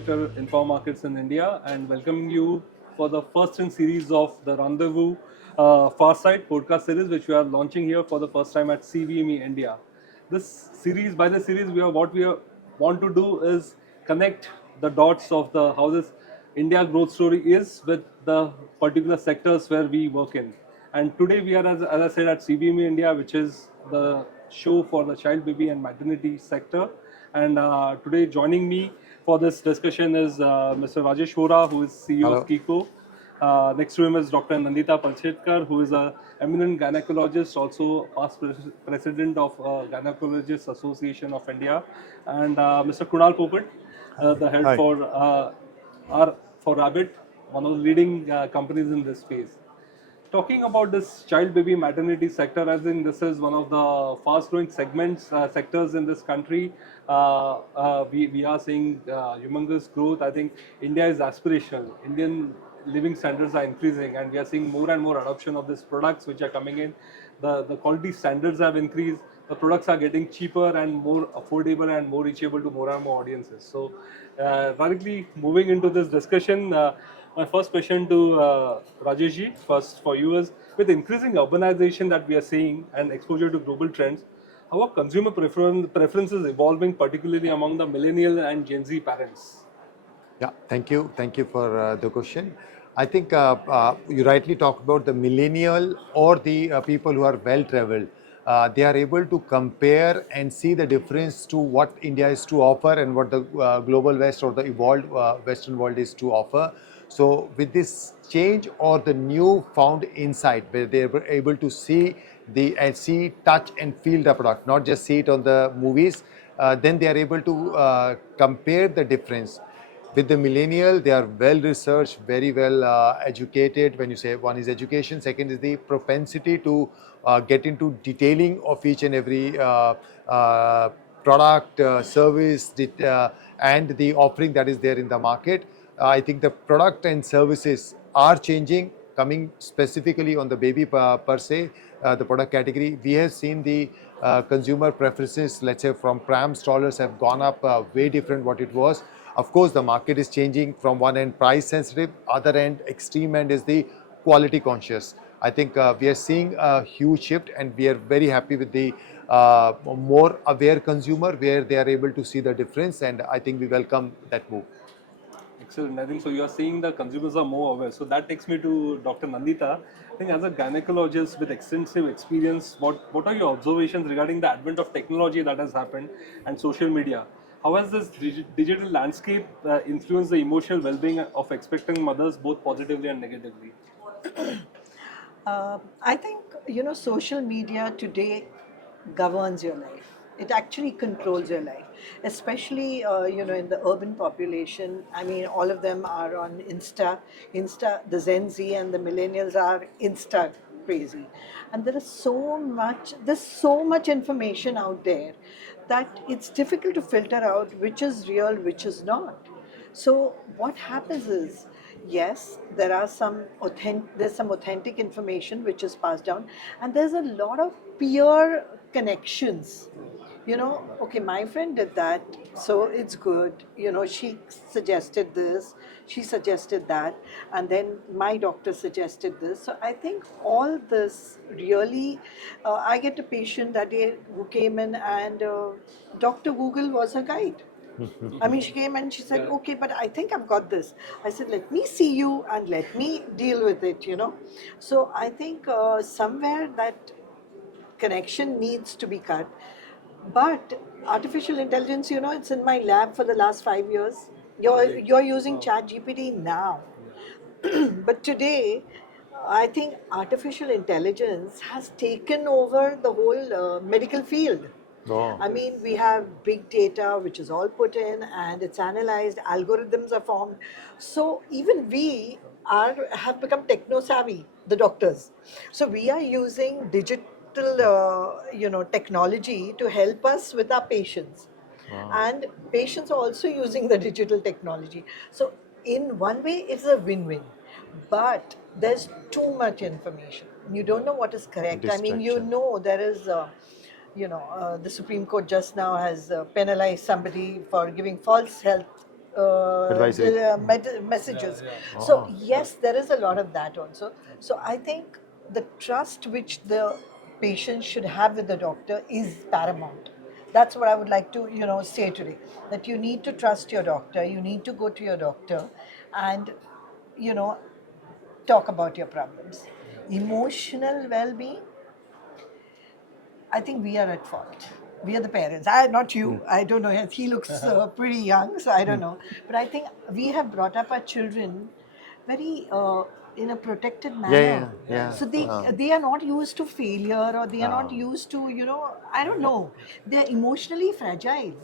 Director, Informa Markets in India, and welcoming you for the first in series of the Rendezvous Farsight podcast series, which we are launching here for the first time at CBME India. By this series, want to do is connect the dots of the how this India growth story is with the particular sectors where we work in. And today we are, as I said, at CBME India, which is the show for the child, baby and maternity sector. And today joining me for this discussion is Mr. Rajesh Vohra, who is CEO of Chicco. Next to him is Dr. Nandita Palshetkar, who is an eminent gynecologist, also past president of Gynaecological Association of India, and Mr. Kunal Popat, the head for Rabbit, one of the leading companies in this space. Talking about this child baby maternity sector, I think this is one of the fast growing sectors in this country. We are seeing humongous growth. I think India is aspirational. Indian living standards are increasing, and we are seeing more and more adoption of these products which are coming in. The quality standards have increased. The products are getting cheaper and more affordable and more reachable to more and more audiences. So, directly moving into this discussion, my first question to Rajeshji, first for you is, with increasing urbanization that we are seeing and exposure to global trends, how are consumer preferences evolving, particularly among the millennial and Gen Z parents? Yeah, thank you. Thank you for the question. I think you rightly talked about the millennial or the people who are well-traveled. They are able to compare and see the difference to what India is to offer and what the global West or the evolved Western world is to offer. So with this change or the new found insight where they were able to see, touch and feel the product, not just see it on the movies, then they are able to compare the difference. With the millennial, they are well researched, very well educated. When you say one is education, second is the propensity to get into detailing of each and every product, service, and the offering that is there in the market. I think the product and services are changing, coming specifically on the baby per se, the product category. We have seen the consumer preferences, let's say from pram strollers have gone up way different what it was. Of course, the market is changing from one end price sensitive, other end extreme end is the quality conscious. I think we are seeing a huge shift and we are very happy with the more aware consumer where they are able to see the difference, and I think we welcome that move. Excellent. I think so. You are saying the consumers are more aware. So that takes me to Dr. Nandita. I think as a gynecologist with extensive experience, what are your observations regarding the advent of technology that has happened and social media? How has this digital landscape influenced the emotional well-being of expectant mothers, both positively and negatively? I think, social media today governs your life. It actually controls your life, especially, in the urban population. I mean, all of them are on Insta, the Gen Z and the millennials are Insta crazy. And there's so much information out there that it's difficult to filter out which is real, which is not. So what happens is, yes, there's some authentic information which is passed down, and there's a lot of peer connections. Okay, my friend did that, so it's good. She suggested this, she suggested that, and then my doctor suggested this. So I think all this really, I get a patient that day who came in and Dr. Google was her guide. I mean, she came and she said, okay, but I think I've got this. I said, let me see you and let me deal with it, So I think somewhere that connection needs to be cut. But artificial intelligence, it's in my lab for the last 5 years. You're using ChatGPT now. But today, I think artificial intelligence has taken over the whole medical field. I mean, we have big data which is all put in and it's analyzed, algorithms are formed. So even we have become techno-savvy, the doctors. So we are using digital technology to help us with our patients. And patients are also using the digital technology. So in one way, it's a win-win. But there's too much information. You don't know what is correct. I mean, there is... the Supreme Court just now has penalized somebody for giving false health Advisory. messages. Yeah. So yes, there is a lot of that also. So I think the trust which the patient should have with the doctor is paramount. That's what I would like to say today. That you need to trust your doctor. You need to go to your doctor, and you know talk about your problems. Emotional well-being, I think we are at fault. We are the parents. Not you. I don't know. He looks pretty young, so I don't know. But I think we have brought up our children very in a protected manner. yeah. So they are not used to failure, or they are not used to I don't know. They are emotionally fragile.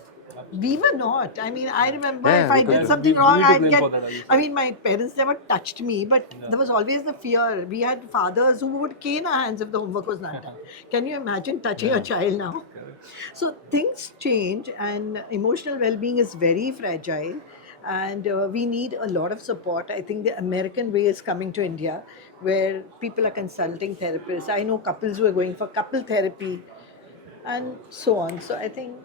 We were not. I mean, I remember Yeah, if I because- did something we wrong, took I'd blame get. for that, I would I say. mean, my parents never touched me, but there was always the fear. We had fathers who would cane our hands if the homework was not done. Can you imagine touching a child now? So things change, and emotional well-being is very fragile, and we need a lot of support. I think the American way is coming to India, where people are consulting therapists. I know couples who are going for couple therapy, and so on. So I think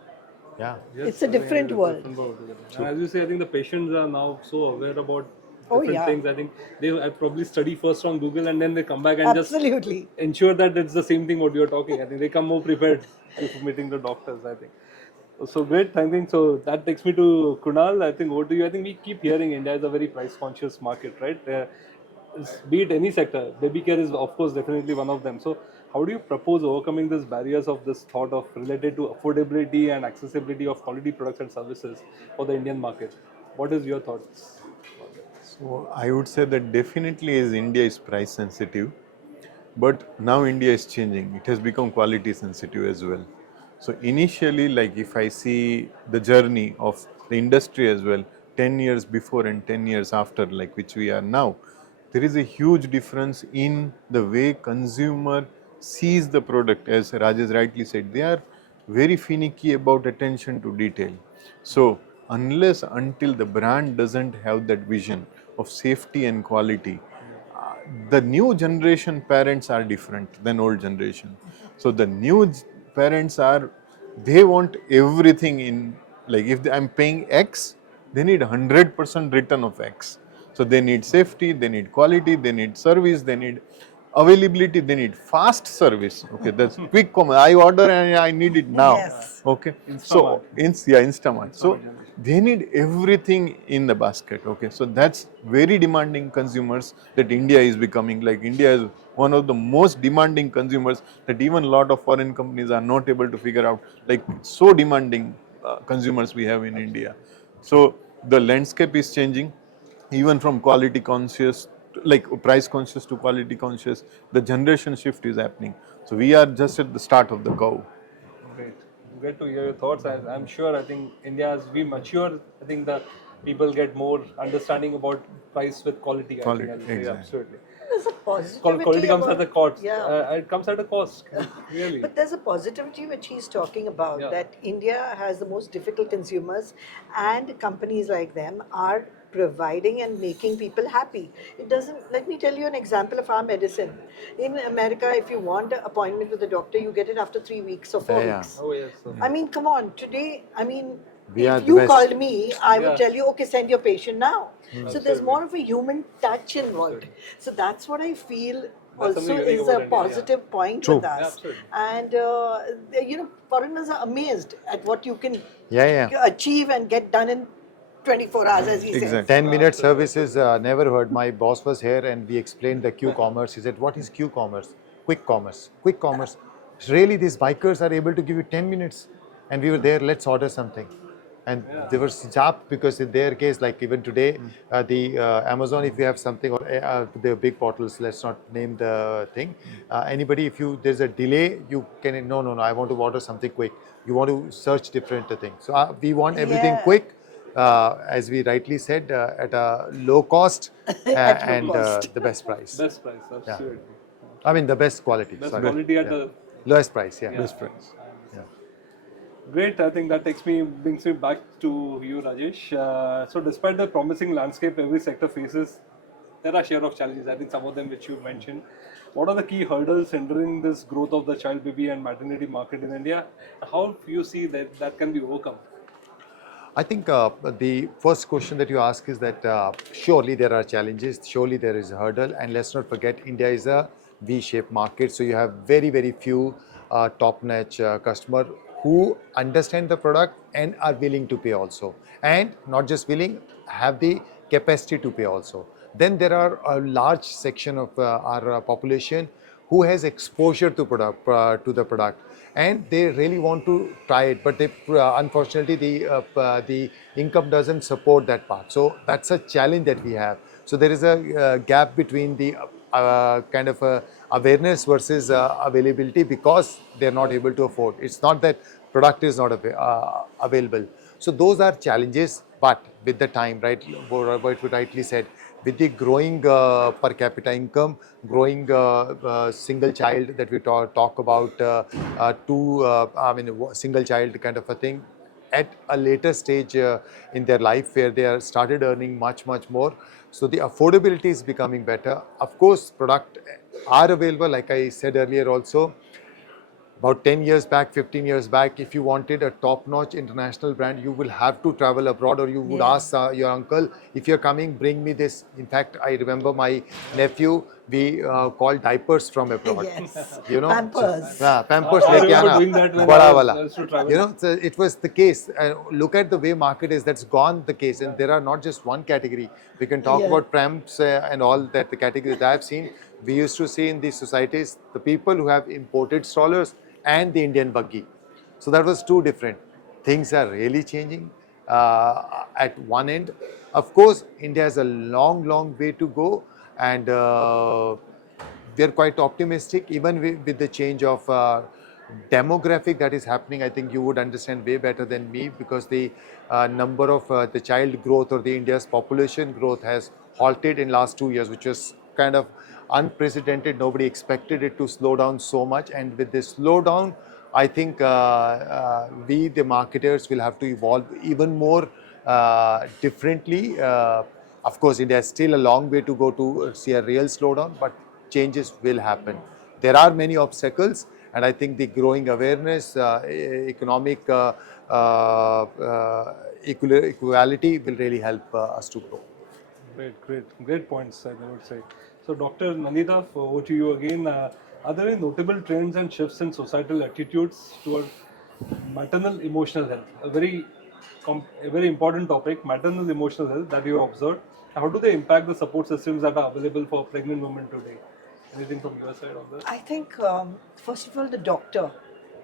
Yeah. it's a I think different it's world. different world altogether. And as you say, I think the patients are now so aware about Oh, different yeah. things. I think they probably study first on Google and then they come back and Absolutely. just ensure that it's the same thing what you're talking. I think they come more prepared before meeting the doctors, I think. So great, I think. So that takes me to Kunal. I think over to you. I think we keep hearing India is a very price conscious market, right? Be it any sector, baby care is of course definitely one of them. So how do you propose overcoming these barriers of this thought of related to affordability and accessibility of quality products and services for the Indian market? What is your thoughts? So I would say that definitely is India is price sensitive, but now India is changing. It has become quality sensitive as well. So initially, like if I see the journey of the industry as well, 10 years before and 10 years after, like which we are now, there is a huge difference in the way consumer sees the product. As Rajesh rightly said, they are very finicky about attention to detail. So unless until the brand doesn't have that vision of safety and quality, the new generation parents are different than old generation. So the new parents are, they want everything in, like if I'm paying X, they need 100% return of X. So they need safety, they need quality, they need service, they need availability, they need fast service. Okay, that's quick commerce. I order and I need it now. Yes. Okay, Instamart. so Instamart. So they need everything in the basket. Okay, so that's very demanding consumers that India is becoming. Like India is one of the most demanding consumers that even a lot of foreign companies are not able to figure out. Like so demanding consumers we have in India. So the landscape is changing, even from quality conscious, like price conscious to quality conscious. The generation shift is happening. So we are just at the start of the curve. Great. Great to hear your thoughts. I'm sure, I think India as we mature, I think the people get more understanding about price with quality. I think Quality, I'll say, exactly. absolutely. There's a positivity. Quality comes at about- the cost. Yeah. It comes at a cost, really. But there's a positivity which he's talking about, Yeah. that India has the most difficult consumers, and companies like them are providing and making people happy. It doesn't, let me tell you an example of our medicine. In America, if you want an appointment with a doctor, you get it after 3 weeks or 4 Yeah. weeks. Oh yes. I mean, come on, today, I mean, We are if the you best. called me, I would Yeah. tell you, okay, send your patient now. So there's Absolutely. more of a human touch involved. So that's what I feel That's something also unique is about a India, yeah. positive point True. with Yeah, us. absolutely. And, foreigners are amazed at what you can Yeah. achieve and get done in 24 hours, as he Exactly. says. 10-minute services, never heard. My boss was here and we explained the Q-commerce. He said, what is Q-commerce? Quick commerce. Quick commerce. Really, these bikers are able to give you 10 minutes. And we were there, let's order something. And they were zapped because in their case, like even today, the Amazon, if you have something, or the big portals, let's not name the thing. Anybody, if there's a delay, you can, no, I want to order something quick. You want to search different things. So we want everything Yeah. quick. As we rightly said, at a low cost At low and cost. the best price. Best price, absolutely. I mean, the best quality. Best sorry. quality at Yeah. the Lowest price, yeah. Best price. Great. I think that brings me back to you, Rajesh. So, despite the promising landscape every sector faces, there are share of challenges. I think some of them which you mentioned. What are the key hurdles hindering this growth of the child, baby, and maternity market in India? How do you see that can be overcome? I think the first question that you ask is that surely there are challenges, surely there is a hurdle, and let's not forget India is a V-shaped market, so you have very, very few top-notch customer who understand the product and are willing to pay also, and not just willing, have the capacity to pay also. Then there are a large section of our population who has exposure to the product, and they really want to try it, but they unfortunately the income doesn't support that part. So that's a challenge that we have. So there is a gap between the kind of awareness versus availability, because they're not able to afford. It's not that product is not available. So those are challenges, but with the time, right, what you rightly said, with the growing per capita income, growing single child that we talk about, single child kind of a thing, at a later stage in their life where they are started earning much more. So the affordability is becoming better. Of course, product are available, like I said earlier also. About 10 years back, 15 years back, if you wanted a top-notch international brand, you will have to travel abroad, or you would ask your uncle, if you're coming, bring me this. In fact, I remember my nephew, we called diapers from abroad. Yes. You know, Pampers. Pampers I leke remember aana, doing that when bada I wala. used to travel. You know, so it was the case. Look at the way market is. That's gone the case, and there are not just one category. We can talk about pramps and all that. The categories that I've seen, we used to see in these societies, the people who have imported strollers and the Indian buggy. So that was two different. Things are really changing at one end. Of course, India has a long way to go, and we are quite optimistic, even with the change of demographic that is happening. I think you would understand way better than me, because the number of the child growth, or the India's population growth, has halted in last 2 years, which was kind of unprecedented. Nobody expected it to slow down so much, and with this slowdown, I think we, the marketers, will have to evolve even more differently. Of course, India has still a long way to go to see a real slowdown, but changes will happen. There are many obstacles, and I think the growing awareness, economic equality will really help us to grow. Great points, I would say. So, Dr. Nandita, over to you again. Are there any notable trends and shifts in societal attitudes toward maternal emotional health? A very important topic, maternal emotional health, that you observed. How do they impact the support systems that are available for pregnant women today? Anything from your side on this? I think, first of all, the doctor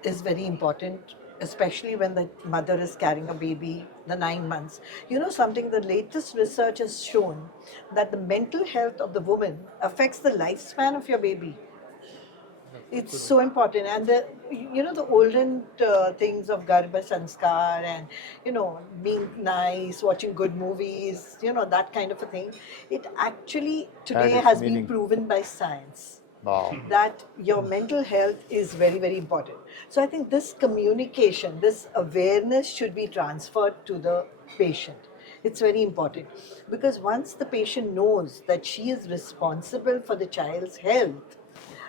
is very important, especially when the mother is carrying a baby, the 9 months. You know something, the latest research has shown that the mental health of the woman affects the lifespan of your baby. It's so important, and the olden things of Garbha Sanskar, and being nice, watching good movies, that kind of a thing. It actually today has been proven by science. Wow. That your mental health is very important. So I think this communication, this awareness should be transferred to the patient. It's very important, because once the patient knows that she is responsible for the child's health,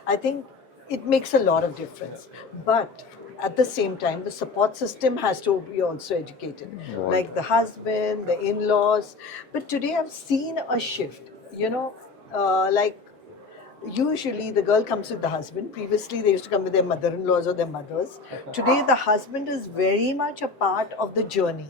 I think it makes a lot of difference. But at the same time, the support system has to be also educated, like the husband, the in-laws. But today I've seen a shift, like usually the girl comes with the husband. Previously they used to come with their mother-in-laws or their mothers. Today the husband is very much a part of the journey.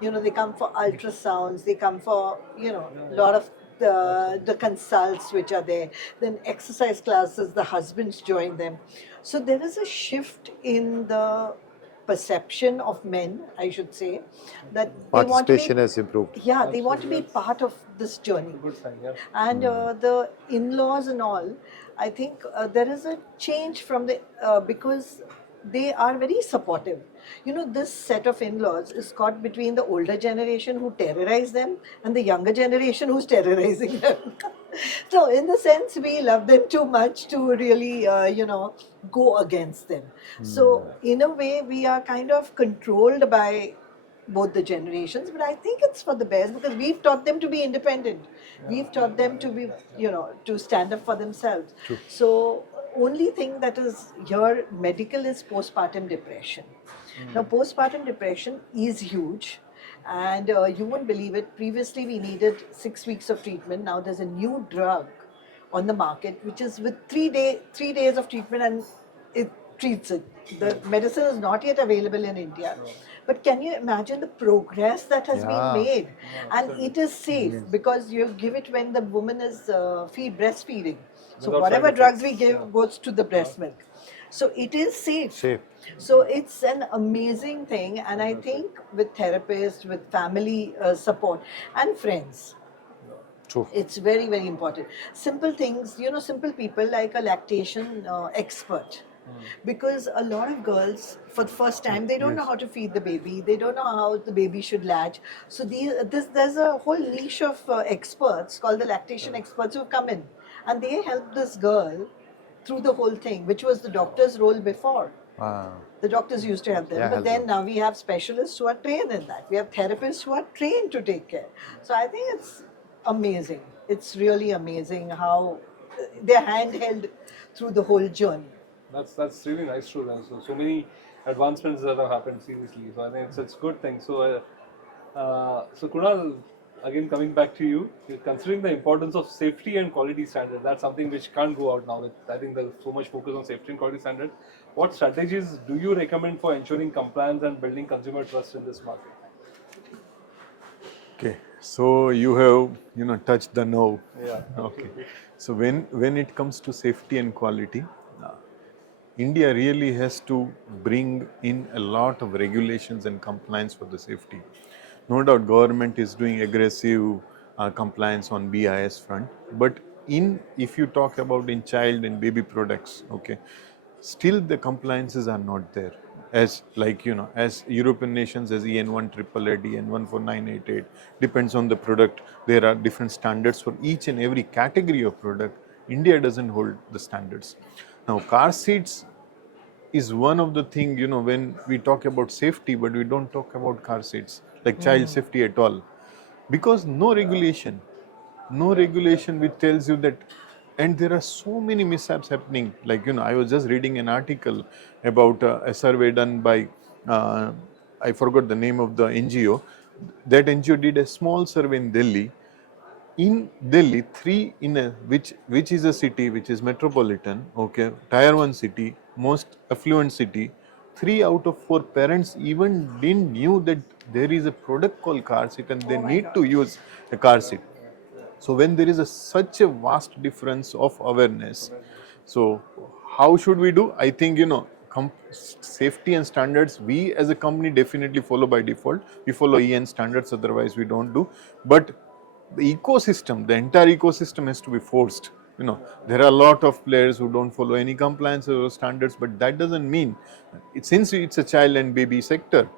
They come for ultrasounds, they come for, a lot of the consults which are there. Then exercise classes, the husbands join them. So there is a shift in the perception of men, I should say, that Participation has improved. Yeah, they want to be part of this journey. Good sign, yeah. And the in-laws and all, I think there is a change from the because they are very supportive. This set of in-laws is caught between the older generation who terrorize them and the younger generation who's terrorizing them. So in the sense, we love them too much to really, go against them. So in a way, we are kind of controlled by both the generations, but I think it's for the best, because we've taught them to be independent. We've taught them to be, to stand up for themselves. True. So only thing that is here medical is postpartum depression. Now postpartum depression is huge, And you won't believe it. Previously, we needed 6 weeks of treatment. Now there's a new drug on the market which is with 3 days of treatment, and it treats it. The medicine is not yet available in India. But can you imagine the progress that has been made? And it is safe because you give it when the woman is breastfeeding. So Without whatever side drugs we effects, give goes to the breast milk. So it is safe. Safe. So it's an amazing thing, and I think with therapists, with family support and friends, True. it's very, very important. Simple things, simple people like a lactation expert. Because a lot of girls, for the first time, they don't know how to feed the baby. They don't know how the baby should latch. So there's a whole niche of experts called the lactation experts who come in. And they help this girl through the whole thing, which was the doctor's role before. Wow. The doctors used to help them. Yeah, But help then them. now we have specialists who are trained in that. We have therapists who are trained to take care. So I think it's amazing. It's really amazing how they're handheld through the whole journey. That's really nice to learn. So many advancements that have happened seriously. So I think it's good thing. So Kunal, again coming back to you, considering the importance of safety and quality standard, that's something which can't go out now. I think there's so much focus on safety and quality standard. What strategies do you recommend for ensuring compliance and building consumer trust in this market? Okay, so you have touched the nerve. Yeah. Okay, so when it comes to safety and quality, India really has to bring in a lot of regulations and compliance for the safety. No doubt government is doing aggressive compliance on BIS front, but if you talk about in child and baby products, okay, still the compliances are not there. As as European nations, as EN1 EN14988, depends on the product. There are different standards for each and every category of product. India doesn't hold the standards. Now, car seats is one of the thing, when we talk about safety, but we don't talk about car seats, like child safety at all. Because no regulation which tells you that, and there are so many mishaps happening. Like, I was just reading an article about a survey done by, I forgot the name of the NGO. That NGO did a small survey in Delhi. In Delhi, which is a city which is metropolitan, okay, tier 1 city, most affluent city, 3 out of 4 parents even didn't knew that there is a product called car seat and they need to use a car seat. So when there is such a vast difference of awareness, so how should we do? I think, safety and standards, we as a company definitely follow by default. We follow EN standards, otherwise we don't do. But the ecosystem, the entire ecosystem has to be forced. There are a lot of players who don't follow any compliance or standards, but that doesn't mean, since it's a child and baby sector,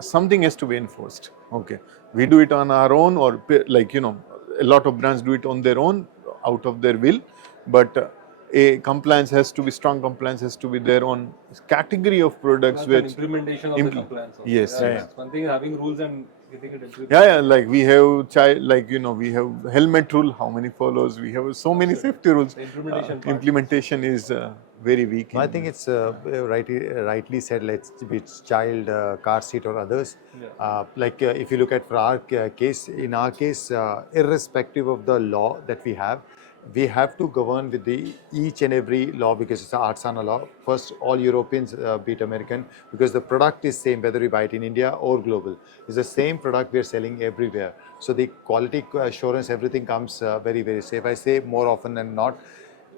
something has to be enforced. Okay, we do it on our own, or a lot of brands do it on their own, out of their will, but a compliance has to be, strong compliance has to be there on category of products. That's which an implementation of the compliance. Also. Yes, yes. One thing is having rules and getting it implemented. Yeah, like we have we have helmet rule, how many follows, we have so many safety rules. The implementation part. Implementation is very weak. I think it's rightly said, let's be child, car seat or others. If you look at for our case, in our case, irrespective of the law that we have to govern with each and every law, because it's an Artsana law. First, all Europeans, be it American, because the product is same whether we buy it in India or global. It's the same product we are selling everywhere. So the quality assurance, everything comes very, very safe. I say more often than not,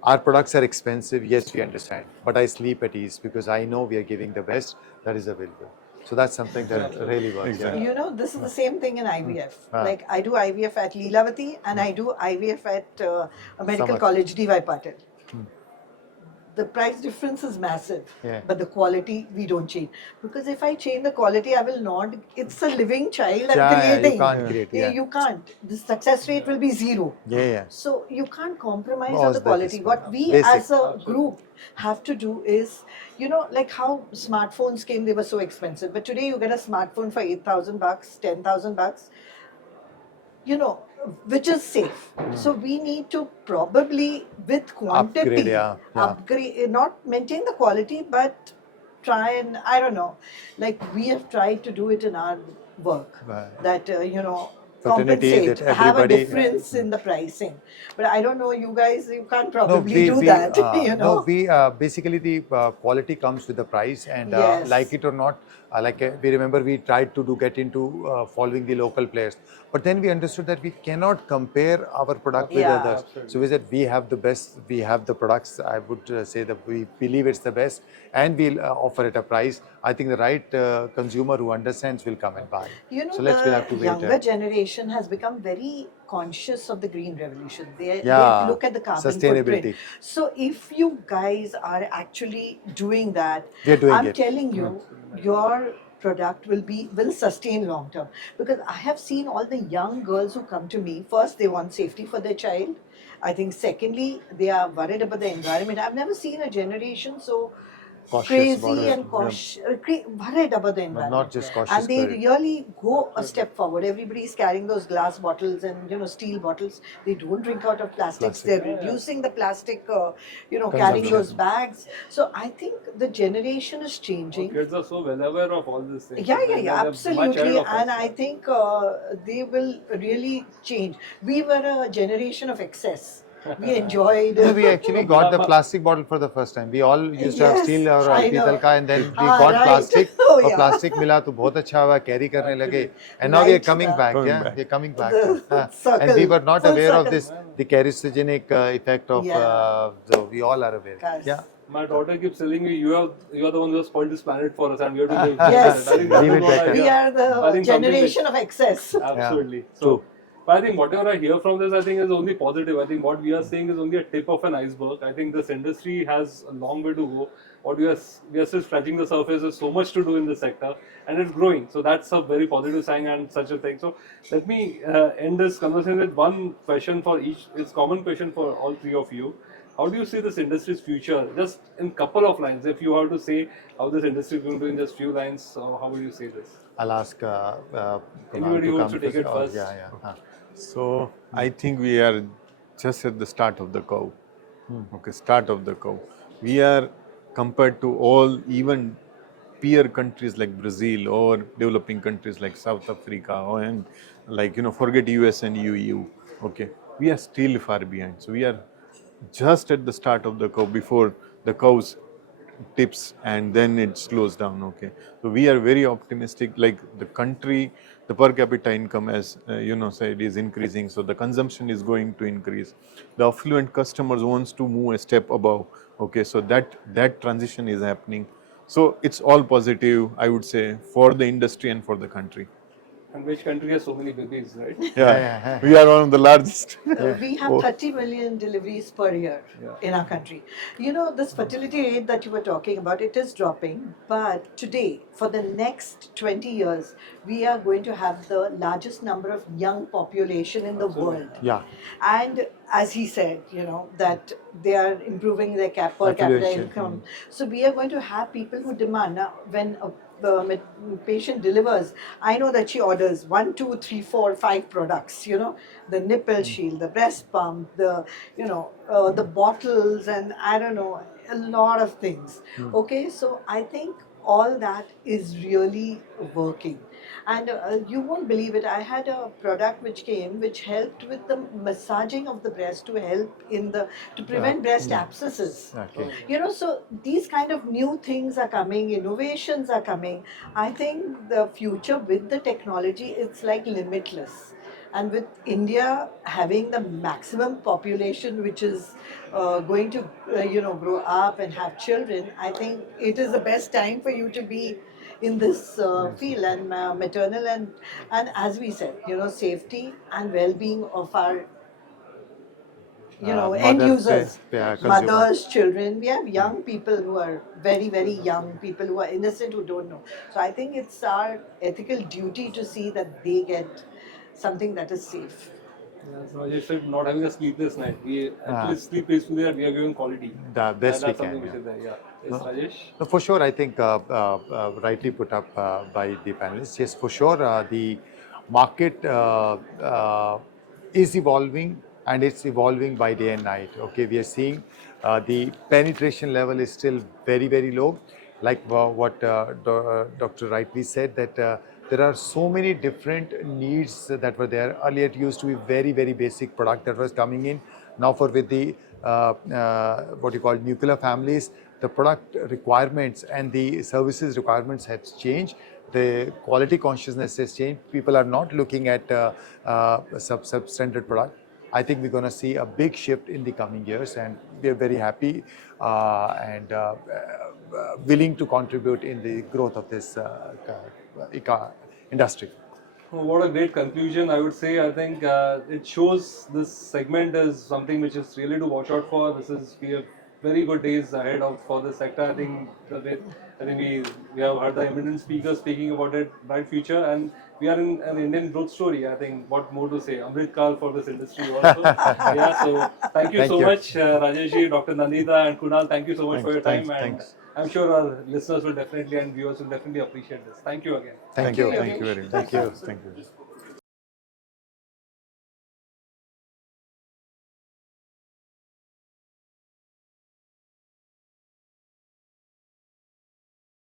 our products are expensive, yes, we understand. But I sleep at ease because I know we are giving the best that is available. So that's something that really works. Exactly. Yeah. This is the same thing in IVF. Like I do IVF at Leelavati and I do IVF at a medical Summer. college, D.Y. Patil. The price difference is massive, but the quality we don't change. Because if I change the quality, I will not. It's a living child I'm creating. You can't create. Yeah. You can't. The success rate will be 0. Yeah. So you can't compromise Because on the that quality. is What we basic. as a group have to do is, like how smartphones came, they were so expensive. But today you get a smartphone for $8,000, $10,000, which is safe. So we need to probably, with quantity, upgrade, not maintain the quality, but try and, I don't know, like we have tried to do it in our work. That Fraternity, compensate, that have a everybody- difference in the pricing. But I don't know, you guys, you can't No, probably do that. No, we basically the quality comes with the price, and Yes. like it or not, we remember we tried to get into following the local players, but then we understood that we cannot compare our product with Yeah. others. So we said we have the best, we have the products. I would say that we believe it's the best, and we'll offer at a price. I think the right consumer who understands will come and buy. So we'll have to The wait. younger generation has become very conscious of the green revolution. They Yeah, look at the carbon sustainability. footprint. So if you guys are actually doing that, We are doing I'm it. telling you, your product will sustain long term. Because I have seen all the young girls who come to me. First, they want safety for their child. I think secondly, they are worried about the environment. I've never seen a generation so Cautious crazy about it. and worried about the environment. Not just cautious, And they but- really go a step forward. Everybody is carrying those glass bottles and steel bottles. They don't drink out of plastics. Plastic. They're reducing the plastic, carrying Consumption. those bags. So I think the generation is changing. Kids are so well aware of all these things. Yeah, They're much ahead absolutely. of us. And I think they will really change. We were a generation of excess. We enjoyed. No, we actually got the plastic bottle for the first time. We all used to have Yes, steel or I know. पीतल का, and then we हाँ, got right. plastic. Oh, और yeah. plastic मिला तो बहुत अच्छा हुआ, carry करने लगे. And now we are Right, coming back. Coming Yeah, back. we are coming back. The And circle, we were not full aware of circle. this, the carcinogenic effect of. Yeah. So we all are aware. Yes. Yeah. My daughter keeps telling me, you are the one who has spoiled this planet for us, and we have to live. Yes. I think that Leave is it what better. I We hear. are I the think something generation of excess. Absolutely. True. So, but I think whatever I hear from this, I think is only positive. I think what we are saying is only a tip of an iceberg. I think this industry has a long way to go. What we are still scratching the surface. There's so much to do in this sector, and it's growing. So that's a very positive sign and such a thing. So let me end this conversation with one question for each. It's common question for all three of you. How do you see this industry's future? Just in couple of lines, if you have to say how this industry is going to do in just few lines, how would you say this? I'll ask Kunal Anybody to wants come to take it Oh, first? Yeah. So I think we are just at the start of the curve. Okay, start of the curve. We are compared to all even peer countries like Brazil or developing countries like South Africa and forget US and EU. Okay, we are still far behind. So we are just at the start of the curve before the curve tips and then it slows down. Okay, so we are very optimistic. Like the country, the per capita income, as said, is increasing. So the consumption is going to increase. The affluent customers wants to move a step above. Okay, so that transition is happening. So it's all positive, I would say, for the industry and for the country. And which country has so many babies, right? Yeah, we are one of the largest. We have 30 million deliveries per year in our country. This fertility rate that you were talking about, it is dropping. But today, for the next 20 years, we are going to have the largest number of young population in the world. Yeah. And as he said, that they are improving their per capita Population, income. So we are going to have people who demand. Now, when the patient delivers, I know that she orders 1, 2, 3, 4, 5 products, the nipple shield, the breast pump, the bottles, and I don't know, a lot of things. Okay, so I think all that is really working. And you won't believe it, I had a product which came which helped with the massaging of the breast to help to prevent breast abscesses. Okay. So these kind of new things are coming, innovations are coming. I think the future with the technology, it's like limitless. And with India having the maximum population which is going to grow up and have children, I think it is the best time for you to be in this field, and maternal and as we said, safety and well-being of our end mothers, users, consumers. mothers, children. We have young people who are very, very young, people who are innocent, who don't know. So I think it's our ethical duty to see that they get something that is safe. Yes, Rajesh said not having a sleepless night. We at least sleep peacefully and we are giving quality. The best we That's can. something which is there. Yeah. Yes, Rajesh? No, for sure, I think rightly put up by the panelists. Yes, for sure, the market is evolving, and it's evolving by day and night. Okay, we are seeing the penetration level is still very, very low. Like what Dr. rightly said, that There are so many different needs that were there. Earlier it used to be very, very basic product that was coming in. Now with the what you call nuclear families, the product requirements and the services requirements have changed. The quality consciousness has changed. People are not looking at substandard product. I think we're going to see a big shift in the coming years, and we're very happy and willing to contribute in the growth of this industry. Oh, what a great conclusion, I would say. I think it shows this segment is something which is really to watch out for. We have very good days ahead for this sector. I think we have heard the eminent speakers speaking about it, bright future, and we are in an Indian growth story. I think what more to say? Amrit Kal for this industry also. Yeah, so thank you so much, Rajesh, Dr. Nandita, and Kunal. Thank you so much for your time. Thanks. I'm sure our listeners will definitely and viewers will definitely appreciate this. Thank you again. Thank you. Thank you very much. Thank you. Thank you.